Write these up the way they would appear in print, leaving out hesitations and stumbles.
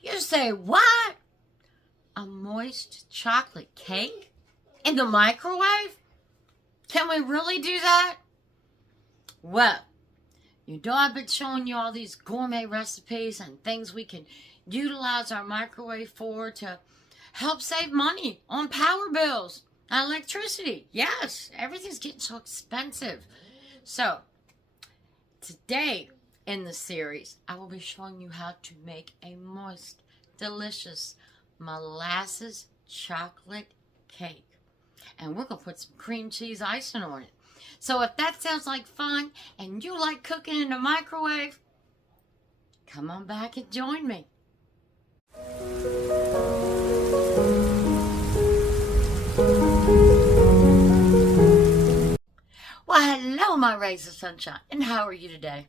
You say, what? A moist chocolate cake? In the microwave? Can we really do that? Well, you know I've been showing you all these gourmet recipes and things we can utilize our microwave for to help save money on power bills and electricity. Yes, everything's getting so expensive. So, today in the series, I will be showing you how to make a moist, delicious molasses chocolate cake. And we're going to put some cream cheese icing on it. So if that sounds like fun and you like cooking in the microwave, come on back and join me. Well, hello, my rays of sunshine, and how are you today?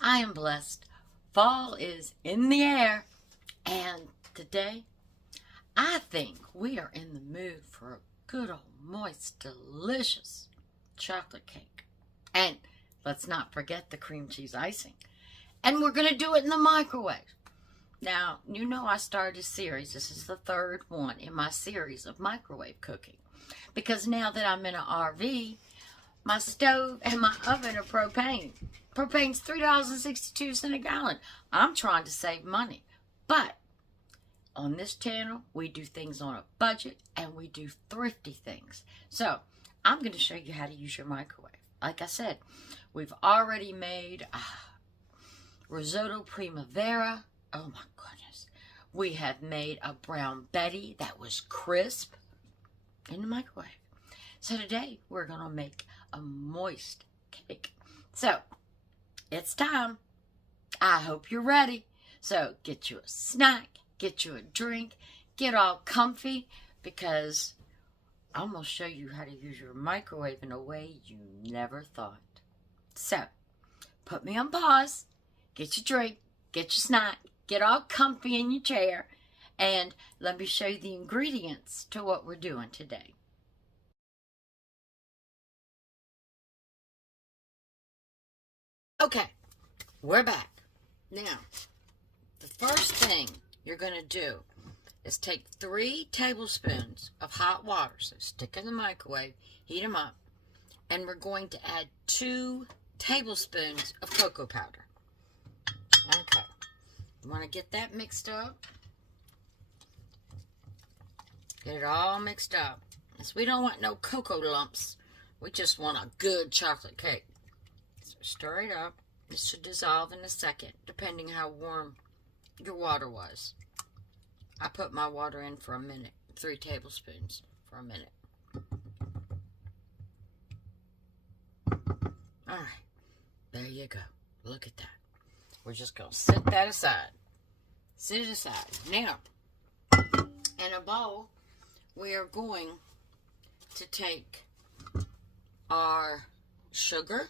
I am blessed. Fall is in the air, and today, I think we are in the mood for a good old moist, delicious chocolate cake. And let's not forget the cream cheese icing. And we're going to do it in the microwave. Now, you know I started a series. This is the third one in my series of microwave cooking. Because now that I'm in an RV, my stove and my oven are propane. Propane's $3.62 a gallon. I'm trying to save money. But on this channel, we do things on a budget and we do thrifty things. So, I'm going to show you how to use your microwave. Like I said, we've already made risotto primavera. Oh my goodness. We have made a brown Betty that was crisp in the microwave. So today, we're going to make a moist cake. So, it's time. I hope you're ready. So, get you a snack, get you a drink, get all comfy, because I'm going to show you how to use your microwave in a way you never thought. So, put me on pause, get your drink, get your snack, get all comfy in your chair, and let me show you the ingredients to what we're doing today. Okay, we're back. Now, the first thing you're going to do is take 3 tablespoons of hot water. So stick in the microwave, heat them up, and we're going to add 2 tablespoons of cocoa powder. Okay, you want to get that mixed up. Get it all mixed up. Because we don't want no cocoa lumps. We just want a good chocolate cake. So stir it up. It should dissolve in a second, depending how warm your water was. I put my water in for a minute, 3 tablespoons for a minute. All right, there you go. Look at that. We're just going to set that aside. Set it aside. Now, in a bowl, we are going to take our sugar.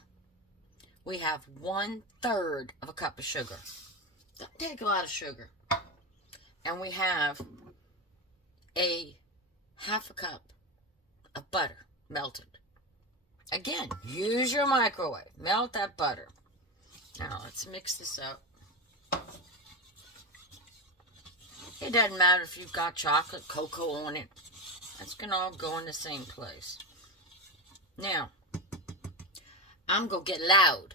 We have 1/3 of a cup of sugar. Don't take a lot of sugar. And we have a 1/2 cup of butter melted. Again, use your microwave. Melt that butter. Now, let's mix this up. It doesn't matter if you've got chocolate, cocoa on it. It's going to all go in the same place. Now, I'm going to get loud.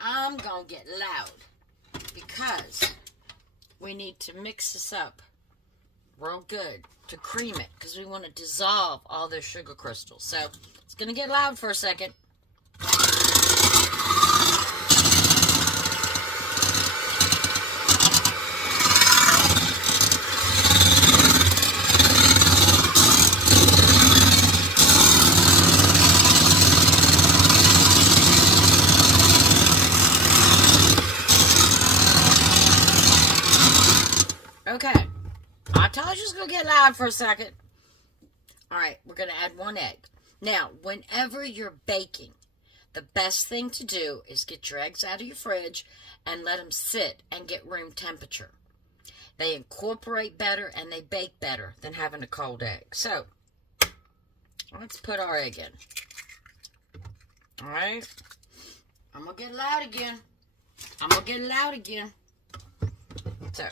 I'm going to get loud because we need to mix this up real good to cream it because we want to dissolve all those sugar crystals. So, it's going to get loud for a second. Okay, I told you it's going to get loud for a second. All right, we're going to add 1 egg. Now, whenever you're baking, the best thing to do is get your eggs out of your fridge and let them sit and get room temperature. They incorporate better and they bake better than having a cold egg. So, let's put our egg in. All right, I'm going to get loud again. So,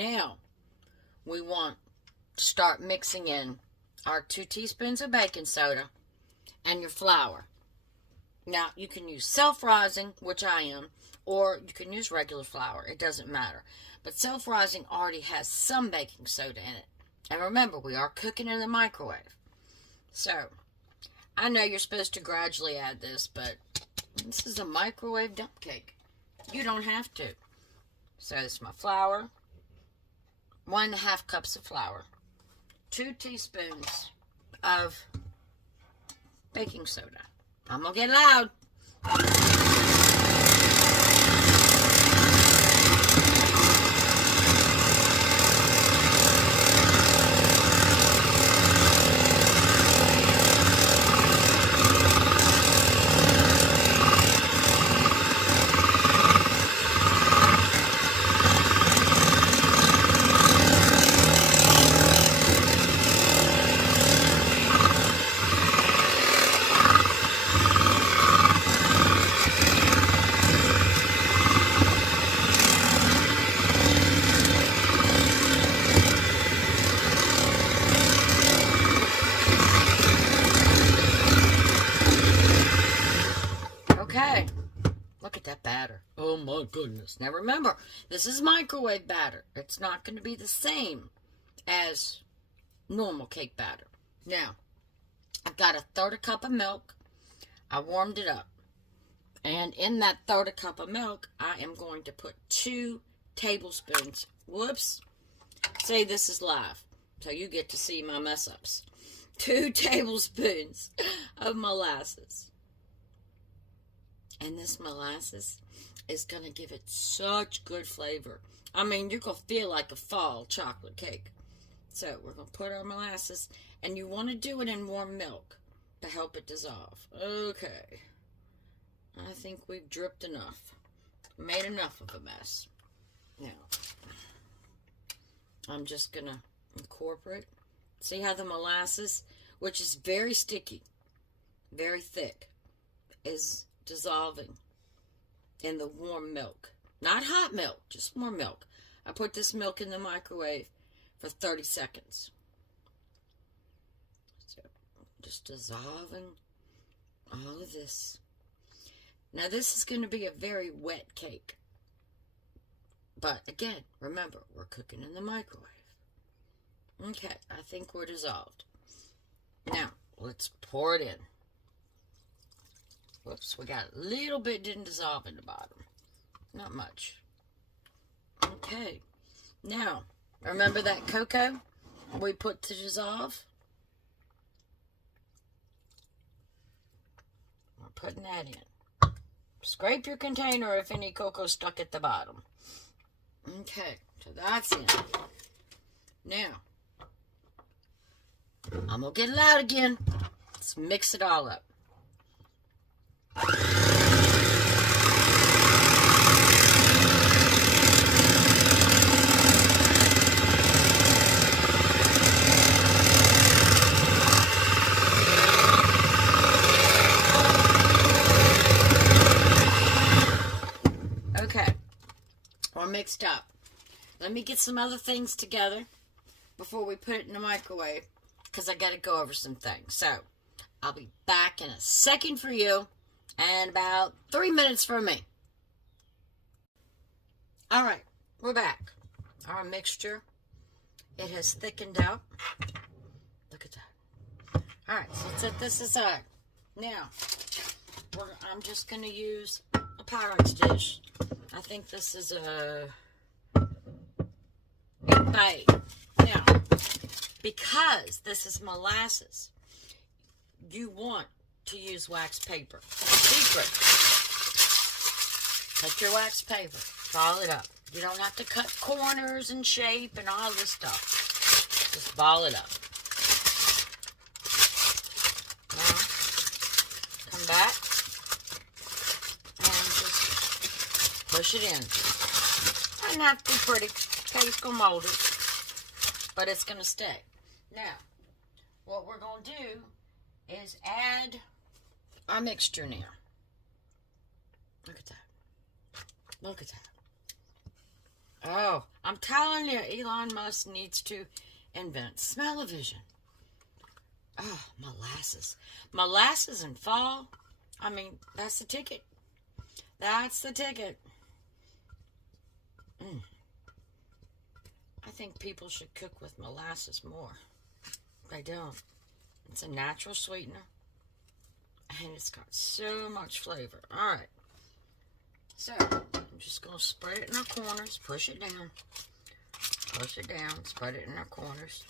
Now, we want to start mixing in our 2 teaspoons of baking soda and your flour. Now, you can use self-rising, which I am, or you can use regular flour. It doesn't matter. But self-rising already has some baking soda in it. And remember, we are cooking in the microwave. So, I know you're supposed to gradually add this, but this is a microwave dump cake. You don't have to. So, this is my flour. 1.5 cups of flour. 2 teaspoons of baking soda. I'm going to get loud. Okay, look at that batter. Oh my goodness. Now remember, this is microwave batter. It's not going to be the same as normal cake batter. Now, I've got 1/3 cup of milk. I warmed it up. And in that 1/3 cup of milk, I am going to put 2 tablespoons. Whoops. Say this is live, so you get to see my mess ups. 2 tablespoons of molasses. And this molasses is going to give it such good flavor. I mean, you're going to feel like a fall chocolate cake. So, we're going to put our molasses. And you want to do it in warm milk to help it dissolve. Okay. I think we've dripped enough. Made enough of a mess. Now, I'm just going to incorporate. See how the molasses, which is very sticky, very thick, is dissolving in the warm milk. Not hot milk, just warm milk. I put this milk in the microwave for 30 seconds. So, just dissolving all of this. Now, this is going to be a very wet cake. But, again, remember, we're cooking in the microwave. Okay, I think we're dissolved. Now, let's pour it in. Whoops, we got a little bit didn't dissolve in the bottom. Not much. Okay. Now, remember that cocoa we put to dissolve? We're putting that in. Scrape your container if any cocoa stuck at the bottom. Okay, so that's in. Now, I'm going to get it out again. Let's mix it all up. Okay, we're mixed up. Let me get some other things together before we put it in the microwave, because I got to go over some things. So, I'll be back in a second for you, and about 3 minutes for me. Alright, we're back. Our mixture, it has thickened out. Look at that. Alright, so let's set this aside. Now, I'm just going to use a Pyrex dish. I think this is a 8x8. Now, because this is molasses, you want to use wax paper. Secret. Take your wax paper. Ball it up. You don't have to cut corners and shape and all this stuff. Just ball it up. Now, come back and just push it in. Doesn't have to be pretty. Okay, it's going to mold it. But it's going to stay. Now, what we're going to do is add our mixture now. Look at that. Look at that. Oh, I'm telling you, Elon Musk needs to invent smell-o-vision. Oh, molasses. Molasses in fall. I mean, that's the ticket. That's the ticket. I think people should cook with molasses more. They don't. It's a natural sweetener. And it's got so much flavor. Alright. So, I'm just going to spread it in our corners. Push it down. Push it down. Spread it in our corners.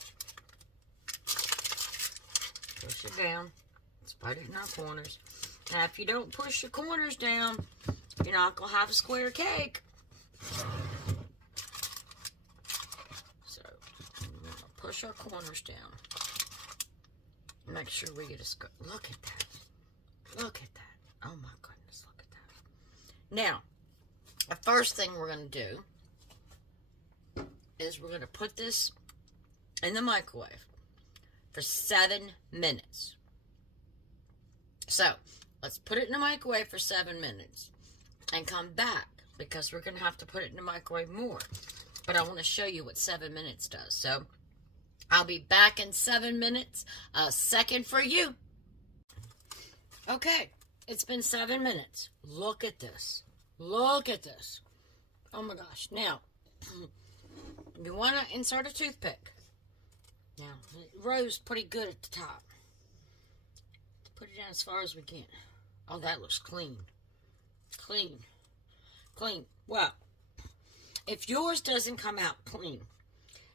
Push it down. Spread it in our corners. Now, if you don't push your corners down, you're not going to have a square cake. So, I'm going to push our corners down. Make sure we get a square. Look at that. Look at that. Oh my goodness, look at that. Now, the first thing we're going to do is we're going to put this in the microwave for 7 minutes. So, let's put it in the microwave for 7 minutes and come back because we're going to have to put it in the microwave more. But I want to show you what 7 minutes does. So, I'll be back in 7 minutes. A second for you. Okay, it's been 7 minutes. Look at this. Look at this. Oh my gosh. Now, you want to insert a toothpick. Now, it rose pretty good at the top. Put it down as far as we can. Oh, that looks clean. Clean. Clean. Well, if yours doesn't come out clean,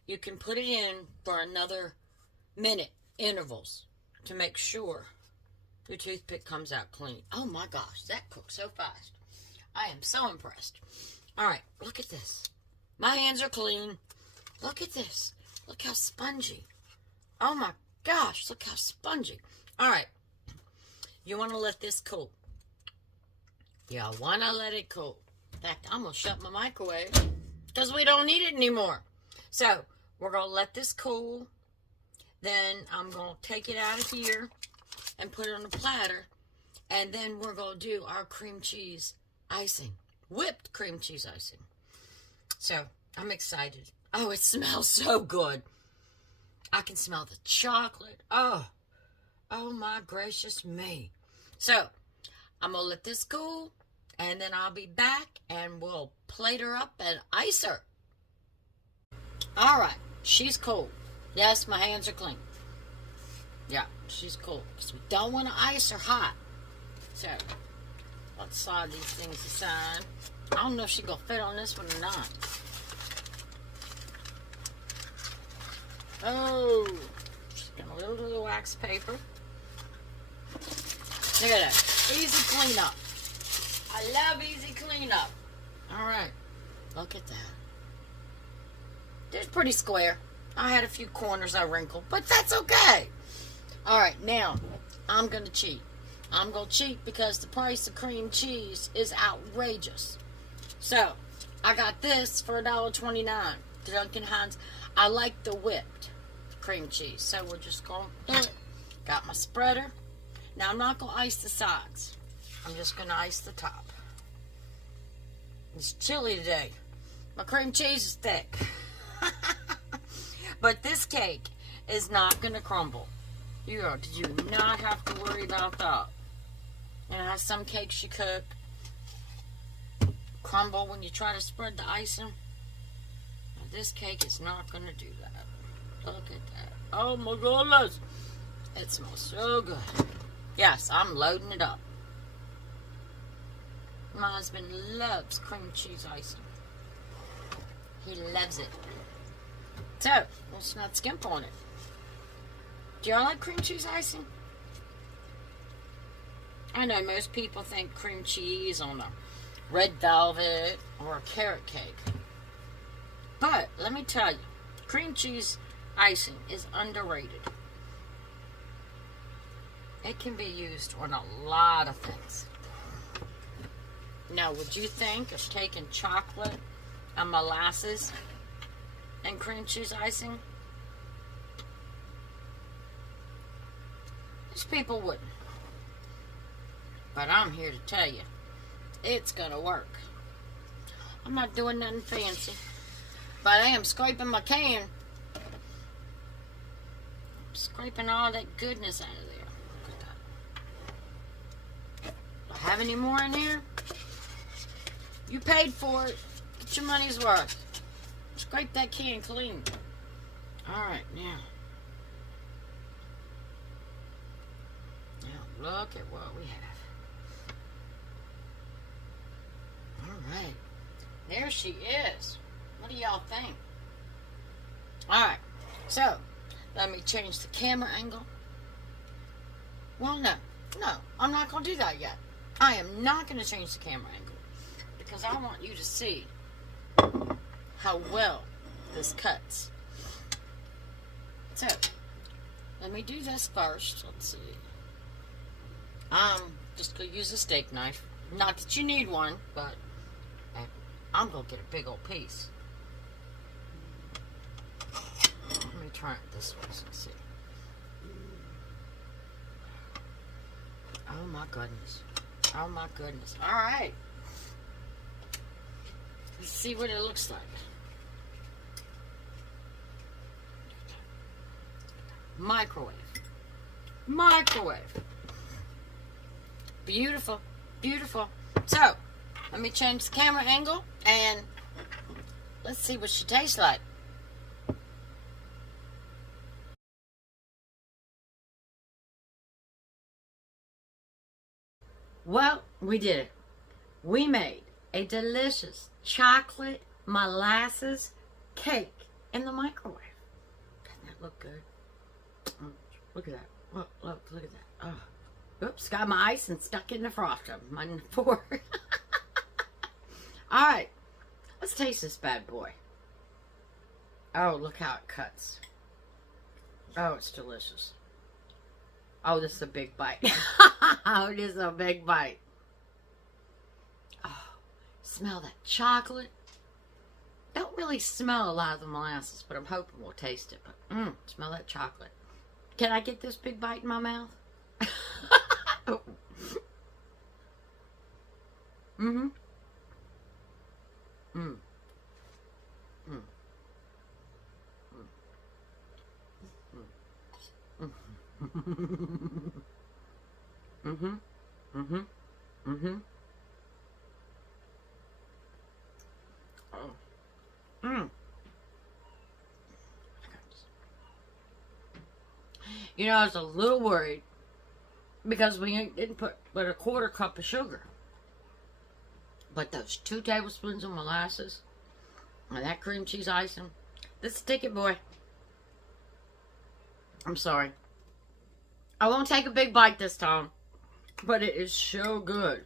you can put it in for another minute intervals to make sure your toothpick comes out clean. Oh my gosh, that cooked so fast. I am so impressed. All right, look at this. My hands are clean. Look at this. Look how spongy. Oh my gosh, look how spongy. All right, you want to let this cool. You want to let it cool. In fact, I'm going to shut my microwave because we don't need it anymore. So, we're going to let this cool. Then I'm going to take it out of here and put it on a platter. And then we're going to do our cream cheese icing. Whipped cream cheese icing. So, I'm excited. Oh, it smells so good. I can smell the chocolate. Oh my gracious me. So, I'm going to let this cool. And then I'll be back and we'll plate her up and ice her. Alright, she's cool. Yes, my hands are clean. Yeah, she's cool. Because we don't want to ice her hot. So, let's slide these things aside. I don't know if she's going to fit on this one or not. Oh, she's got a little bit of wax paper. Look at that. Easy cleanup. I love easy cleanup. Alright, look at that. It's pretty square. I had a few corners I wrinkled, but that's okay. Alright, now, I'm going to cheat. I'm going to cheat because the price of cream cheese is outrageous. So, I got this for $1.29. Duncan Hines. I like the whipped cream cheese, so we're just going to do it. Got my spreader. Now, I'm not going to ice the sides. I'm just going to ice the top. It's chilly today. My cream cheese is thick. But this cake is not going to crumble. You do not have to worry about that. And some cakes you cook crumble when you try to spread the icing. Now, this cake is not going to do that. Look at that. Oh my goodness. It smells so good. Yes, I'm loading it up. My husband loves cream cheese icing. He loves it. So, let's not skimp on it. Do y'all like cream cheese icing? I know most people think cream cheese on a red velvet or a carrot cake. But, let me tell you, cream cheese icing is underrated. It can be used on a lot of things. Now, would you think of taking chocolate and molasses and cream cheese icing? These people wouldn't. But I'm here to tell you, it's going to work. I'm not doing nothing fancy. but I am scraping my can. Scraping all that goodness out of there. Look at that. Do I have any more in here? You paid for it. Get your money's worth. Scrape that can clean. Alright, now. Now, look at what we have. Alright. There she is. What do y'all think? Alright. So, let me change the camera angle. Well, no. No, I'm not going to do that yet. I am not going to change the camera angle. Because I want you to see how well this cuts. So, let me do this first. Let's see. I'm just going to use a steak knife. Not that you need one, but I'm going to get a big old piece. Let me try it this way so you see. Oh my goodness. Oh my goodness. Alright. Let's see what it looks like. Microwave. Microwave. Beautiful. Beautiful. So, let me change the camera angle and let's see what she tastes like. Well, we did it. We made a delicious chocolate molasses cake in the microwave. Doesn't that look good? Look at that. Look at that. Oh. Oops, got my ice and stuck in the frosting. My fork. Alright. Let's taste this bad boy. Oh, look how it cuts. Oh, it's delicious. Oh, this is a big bite. Oh, this is a big bite. Oh, smell that chocolate. Don't really smell a lot of the molasses, but I'm hoping we'll taste it. But smell that chocolate. Can I get this big bite in my mouth? Oh. Mm-hmm. Mm. Mm. Mm. Mm-hmm. Mm-hmm. Mm-hmm. Oh. Mm. You know, I was a little worried because we didn't put but a quarter cup of sugar. But those 2 tablespoons of molasses and that cream cheese icing, this stick it, boy. I'm sorry. I won't take a big bite this time, but it is so good.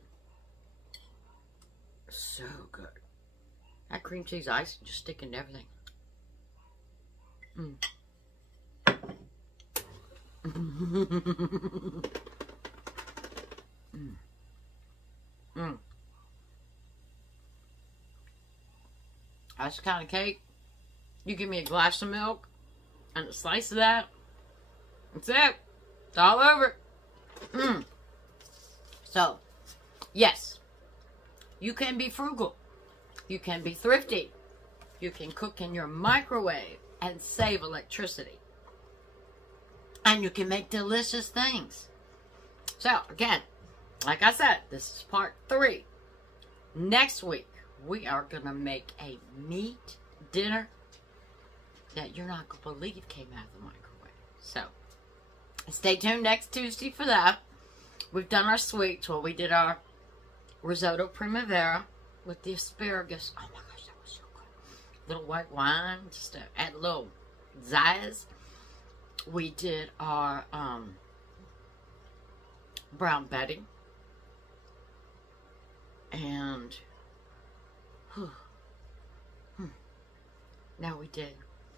So good. That cream cheese icing just sticking to everything. Mm. Mm. Mm. That's the kind of cake. You give me a glass of milk and a slice of that. That's it. It's all over. Mm. So, yes, you can be frugal. You can be thrifty. You can cook in your microwave and save electricity. And you can make delicious things. So, again, like I said, this is part 3. Next week, we are going to make a meat dinner that you're not going to believe came out of the microwave. So, stay tuned next Tuesday for that. We've done our sweets. Well, we did our risotto primavera with the asparagus. Oh my gosh, that was so good. Little white wine, just to add a little zazz. We did our brown Betty. And now we did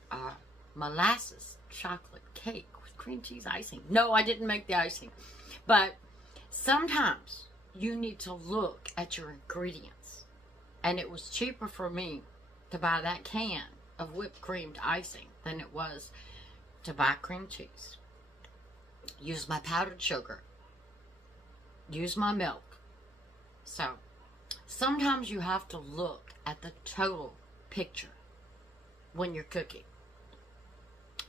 our molasses chocolate cake with cream cheese icing. No, I didn't make the icing. But sometimes you need to look at your ingredients. And it was cheaper for me to buy that can of whipped creamed icing than it was to buy cream cheese. Use my powdered sugar. Use my milk. So, sometimes you have to look at the total picture. when you're cooking.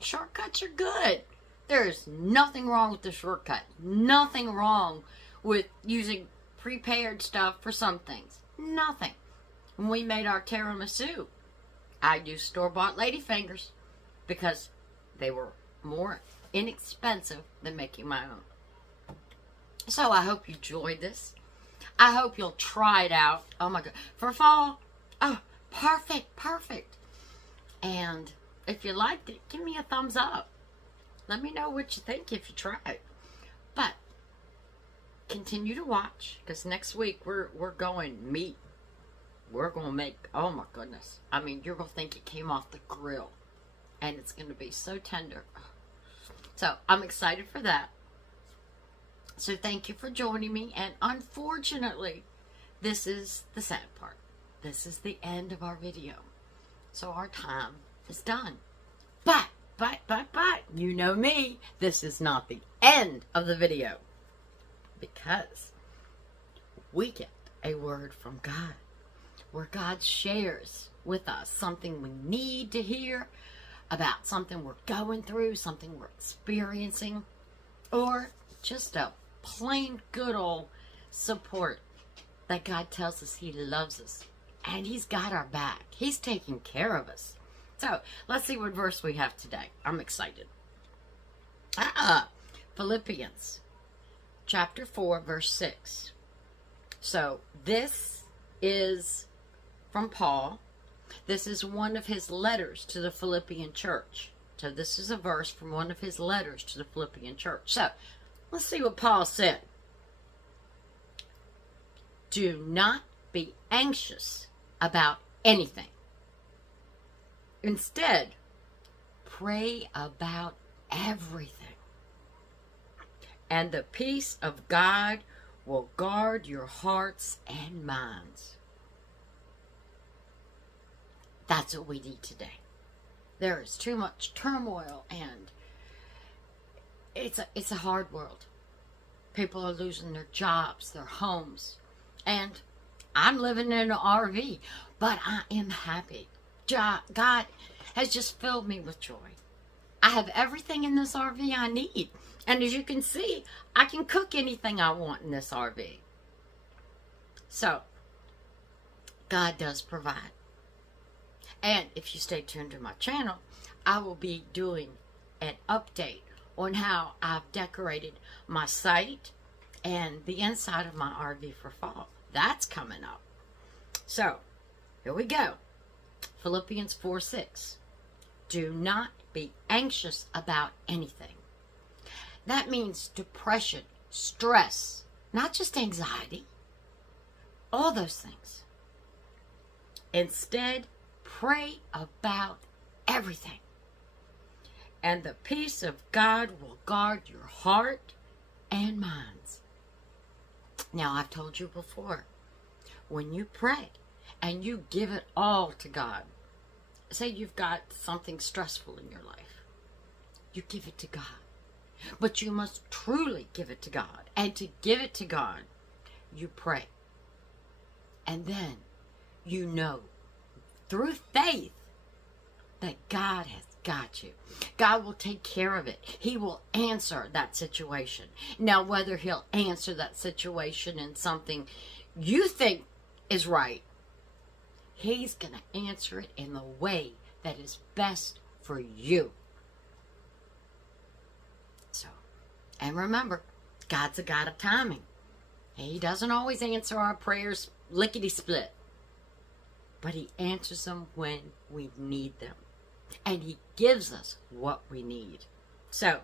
Shortcuts are good. There's nothing wrong with the shortcut. Nothing wrong with using prepared stuff for some things. Nothing. When we made our tiramisu, I used store-bought ladyfingers because they were more inexpensive than making my own. So I hope you enjoyed this. I hope you'll try it out. Oh my God. For fall, oh, perfect, perfect. And if you liked it, give me a thumbs up. Let me know what you think if you try it. But continue to watch, because next week we're going meat. We're going to make, oh my goodness. I mean, you're going to think it came off the grill. And it's going to be so tender. So I'm excited for that. So thank you for joining me. And unfortunately, this is the sad part. This is the end of our video. So our time is done. But, you know me. This is not the end of the video. Because we get a word from God. Where God shares with us something we need to hear about something we're going through, something we're experiencing, or just a plain good old support that God tells us He loves us and He's got our back. He's taking care of us. So let's see what verse we have today. I'm excited. Philippians chapter 4 verse 6. So this is from Paul. This is one of his letters to the Philippian church. So this is a verse from one of his letters to the Philippian church. So let's see what Paul said. Do not be anxious about anything. Instead, pray about everything. And the peace of God will guard your hearts and minds. That's what we need today. There is too much turmoil, and it's a hard world. People are losing their jobs, their homes, and I'm living in an RV, but I am happy. God has just filled me with joy. I have everything in this RV I need, and as you can see, I can cook anything I want in this RV. So, God does provide. And if you stay tuned to my channel, I will be doing an update on how I've decorated my site and the inside of my RV for fall. That's coming up. So, here we go. Philippians 4:6. Do not be anxious about anything. That means depression, stress, not just anxiety. All those things. Instead, pray about everything. And the peace of God will guard your heart and minds. Now, I've told you before, when you pray and you give it all to God, say you've got something stressful in your life, you give it to God. But you must truly give it to God. And to give it to God, you pray. And then you know, through faith, that God has got you. God will take care of it. He will answer that situation. Now, whether He'll answer that situation in something you think is right, He's going to answer it in the way that is best for you. So, and remember, God's a God of timing. He doesn't always answer our prayers lickety-split. But He answers them when we need them. And He gives us what we need. So,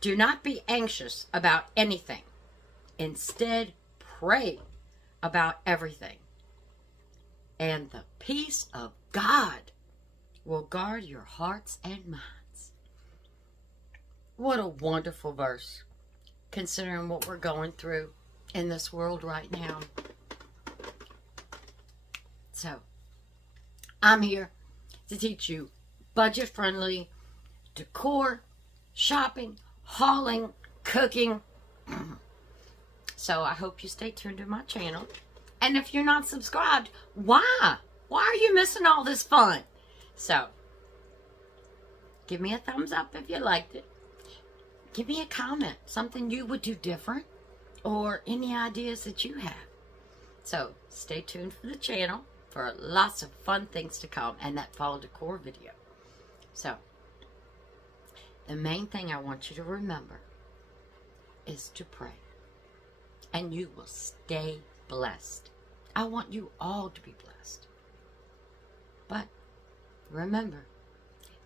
do not be anxious about anything. Instead, pray about everything. And the peace of God will guard your hearts and minds. What a wonderful verse, considering what we're going through in this world right now. So, I'm here to teach you budget-friendly decor, shopping, hauling, cooking. So I hope you stay tuned to my channel. And if you're not subscribed, why? Why are you missing all this fun? So, Give me a thumbs up if you liked it. Give me a comment, something you would do different, or any ideas that you have. So stay tuned for the channel for lots of fun things to come and that fall decor video. So the main thing I want you to remember is to pray. And you will stay blessed. I want you all to be blessed. But remember,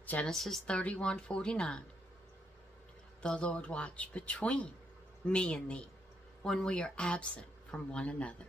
Genesis 31:49, the Lord watched between me and thee when we are absent from one another.